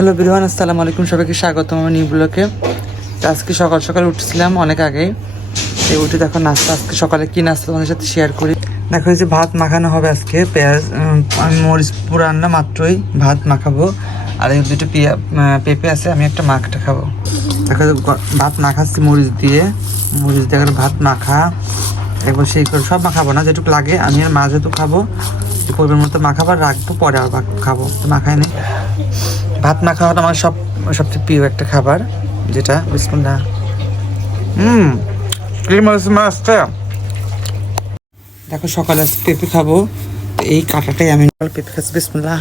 Hello বিরোহান, আসসালামু আলাইকুম, সবাইকে স্বাগতম আমার নিউ ব্লগে। আজকে সকাল সকাল উঠছিলাম অনেক আগেই, এই উঠে দেখো নাস্তা, আজকে সকালে কি নাস্তা তোমাদের সাথে শেয়ার করি। দেখো এই যে ভাত মাখানো হবে আজকে, পেঁয়াজ আমি মরিচ পুরো রান্না মাত্রই ভাত মাখাবো। আর এই দুটো পেঁপে আছে, আমি একটা মাখটা খাবো। দেখো ভাত মাখাচ্ছি মরিচ দিয়ে ভাত মাখা, একবার সেই করে সব মাখাবো না, যেটুকু লাগে। আমি আর মা যেহেতু খাবো, পরিমাণ মতো মাখাবার রাখবো, পরে আবার খাবো, তো মাখাই নেই। ভাত মাখা হলো আমার সবচেয়ে প্রিয় একটা খাবার, যেটা বিসমিল্লাহ। দেখো সকালে পেঁপে খাবো, এই কাঁটাটাই আমি পেঁপে খাচ্ছি। বিসমিল্লাহ।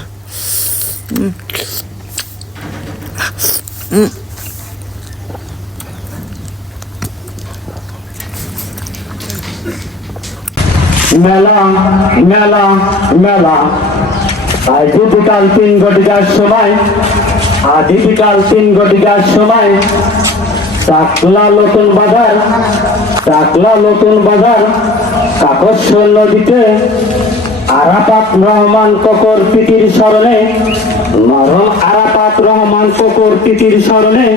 মেলা মেলা মেলা আজ বিকাল 3 ঘটিকার সময়, আজ বিকাল 3 ঘটিকার সময় টাকলা নতুন বাজার কাকস্য নদীতে আরাফাত রহমান কোকর তিথির স্মরণে, মরহম আরাফাত রহমান কোকর তিথির স্মরণে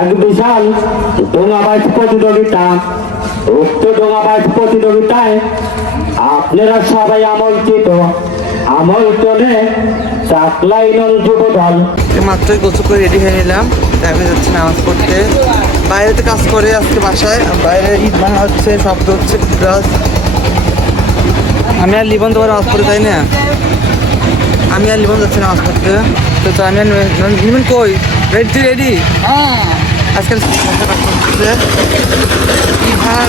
এক বিশাল ডোঙাবাজ প্রতিযোগিতা। উক্ত ডোঙাবাজ প্রতিযোগিতায় আপনারা সবাই আমন্ত্রণে টাকলা ইউনিয়ন যুব দল। মাত্রই গোসল করে রেডি হয়ে নিলাম, আমি যাচ্ছি নামাজ পড়তে। বাইরেতে কাজ করে আজকে বাসায়, বাইরে ঈদ ভাঙা হচ্ছে, শব্দ হচ্ছে প্লাস। আমি আর লিবন তোমার নামাজ পড়তে তাই না, আমি আর লিবন যাচ্ছি নামাজ পড়তে। তো আমি আর লিবন কই রেডি আজকাল ঈদ ভাঙা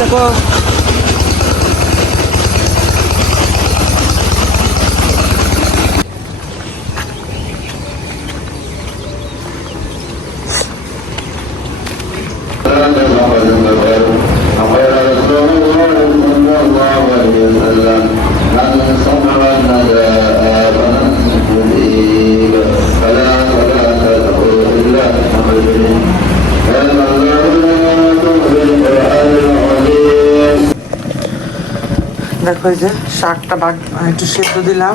দেখো। দেখো এই যে শাকটা একটু সেদ্ধ দিলাম।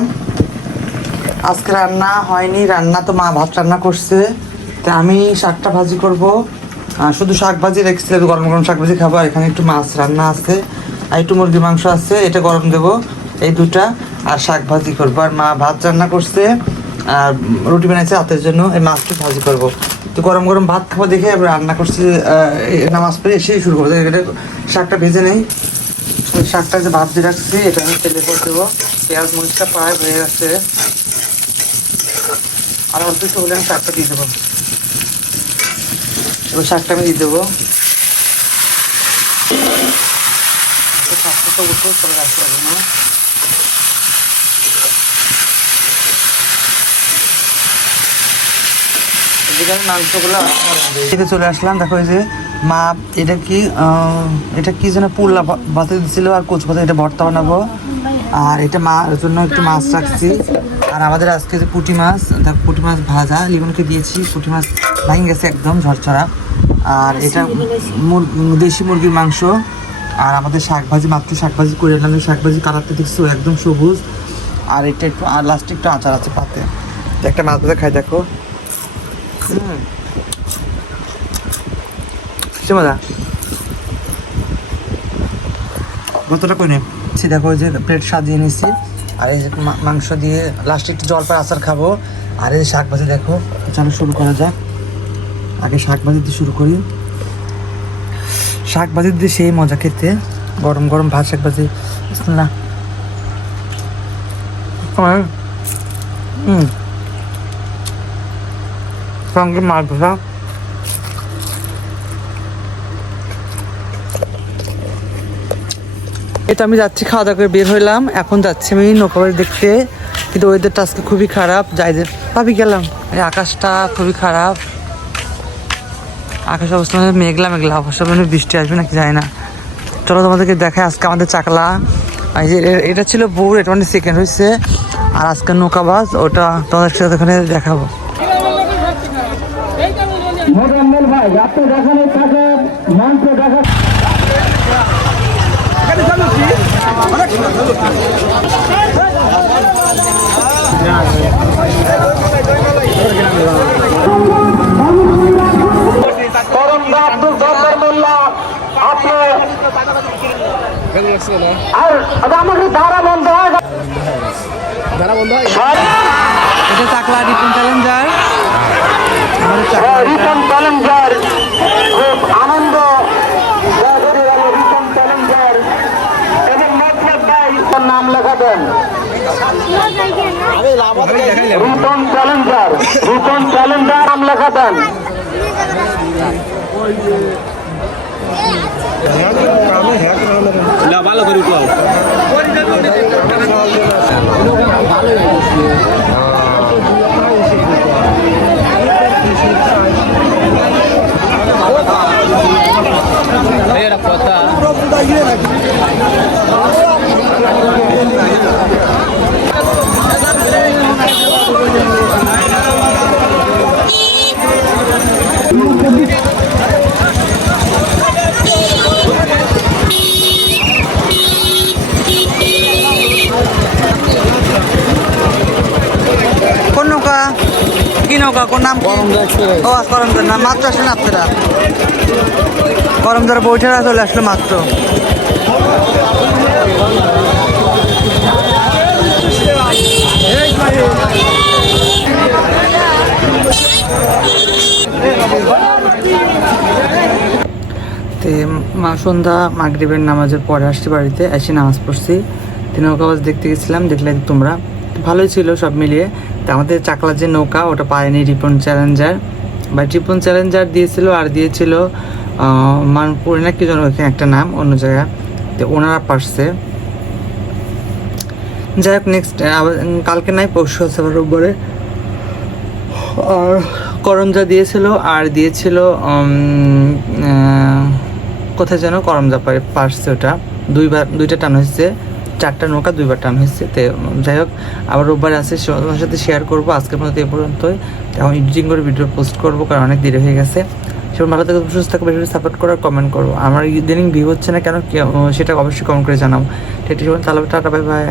আজকে রান্না হয়নি, রান্না তো মা ভাত রান্না করছে, তো আমি শাকটা ভাজি করব। শুধু শাক ভাজি রেখেছি, গরম গরম শাক ভাজি খাবো। আর এখানে একটু মাছ রান্না আছে, আর একটু মুরগি মাংস আছে, এটা গরম দেবো এই দুটা, আর শাক ভাজি করবো। আর মা ভাত রান্না করছে আর রুটি বানাইছে রাতের জন্য, এই মাছটা ভাজি করবো। তো গরম গরম ভাত খাবো দেখে রান্না করছি, নামাজ পড়ে এসেই শুরু করবো। শাকটা ভেজে নেই, ওই শাকটা যে ভাত দিয়ে রাখছি এটা আমি তেলে করে দেবো। পেঁয়াজ মরিচটা প্রায় হয়ে গেছে, আর অল্প একটু হলে আমি শাকটা দিয়ে দেবো। এবার শাকটা আমি দিয়ে দেবো। শাকটা তো উঠে চলে রাখতে পারবো না। এদিকে আমি মাংসগুলো থেকে চলে আসলাম। দেখো এই যে মা এটা কি যেন পুল্লা ভাতে দিচ্ছিল, আর কচু পাতা, এটা ভর্তা বানাবো। আর এটা মার জন্য একটু মাছ রাখছি। আর আমাদের আজকে যে পুঁটি মাছ ভাজা লিমনকে দিয়েছি, পুঁটি মাছ ভেঙে গেছে একদম ঝরঝরা। আর এটা দেশি মুরগির মাংস। আর আমাদের শাকভাজি, মাত্র শাকভাজি করে এলাম। শাকভাজি কালারটা দেখছো একদম সবুজ। আর এটা একটু, আর লাস্টে একটু আচার আছে পাতে। একটা মাছ ভাজা খাই, দেখো মজা কতটা করে নিচ্ছি। দেখো যে প্লেট সাজিয়ে নিচ্ছি, আর এই যে মাংস দিয়ে লাস্টে একটু জলপাই আচার খাবো। আর এই শাক ভাজি দেখো, চলো শুরু করা যাক। আগে শাক ভাজি দিয়ে শুরু করি। শাক ভাজি দিয়ে সেই মজা খেতে, গরম গরম ভাত শাক ভাজি না। সঙ্গে মাছ ভাজা। এটা আমি যাচ্ছি, খাওয়া দাওয়া করে বের হইলাম, এখন যাচ্ছি আমি নৌকাবাড়ি দেখতে। কিন্তু ওয়েদারটা আজকে খুবই খারাপ, যাই যে ভাবি গেলাম। এই আকাশটা খুবই খারাপ, আকাশ অবস্থা মেঘলা অবশ্য, মানে বৃষ্টি আসবে নাকি যায় না। চলো তোমাদেরকে দেখায় আজকে আমাদের চাকলা। এই যে এটা ছিল বউর, এটা মানে সেকেন্ড হয়েছে। আর আজকে নৌকাবাজ, ওটা তোমাদের সাথে ওখানে দেখাবো। মোজাম্মেল ভাই আপনি দেখানো থাকে মঞ্চ দেখা করমদা আব্দুল জব্বার মোল্লা আপনি আর আমাকে ধারা বন্ধ হয় এটা চাকলা রিপন চ্যালেঞ্জার রিপন চ্যালেঞ্জার খুব আনন্দ রিপন চ্যালেঞ্জার এবং মতলব ভাই তার নাম লেখা দেন রিপন চ্যালেঞ্জার নাম লেখা দেন ভালো করে উঠো কোন নৌকা কি নৌকা কোন নাম ও করমদার না মাত্র আসলেন আপনারা করমদার বৈঠারা চলে আসলো মাত্র মা সন্ধ্যা মাগরিবের নামাজের পরে আসছি বাড়িতে এসে নামাজ পড়ছি 3 নৌকা বাস দেখতে গেছিলাম, দেখলে তোমরা ভালোই ছিল সব মিলিয়ে। তো আমাদের চাকলার যে নৌকা ওটা পায়নি রিপন চ্যালেঞ্জার বা রিপন চ্যালেঞ্জার দিয়েছিল, আর দিয়েছিল মানপুরে না কি যেন ওইখানে একটা নাম অন্য জায়গায়, তো ওনারা পারছে। যাই হোক নেক্সট কালকে নাই পরশু আছে আবার রোববারে। আর করমজা দিয়েছিল আর দিয়েছিল কোথায় যেন করমজা পারছে, ওটা দুইটা টান হয়েছে, 4টা নৌকা 2বার টান হয়েছে। তো যাই হোক আবার রোববার আছে, তোমার সাথে শেয়ার করবো। আজকের মতো এই পর্যন্তই, এখন এডিটিং করে ভিডিও পোস্ট করবো কারণ অনেক দেরি হয়ে গেছে। সেরকম ভালো থেকে সুস্থ থাকবে, ভিডিও সাপোর্ট করো, কমেন্ট করবো। আমার ইদানিং ভিউ হচ্ছে না কেন সেটা অবশ্যই কমেন্ট করে জানাও। ঠিক আছে, তাহলে টাটা, বাই বাই।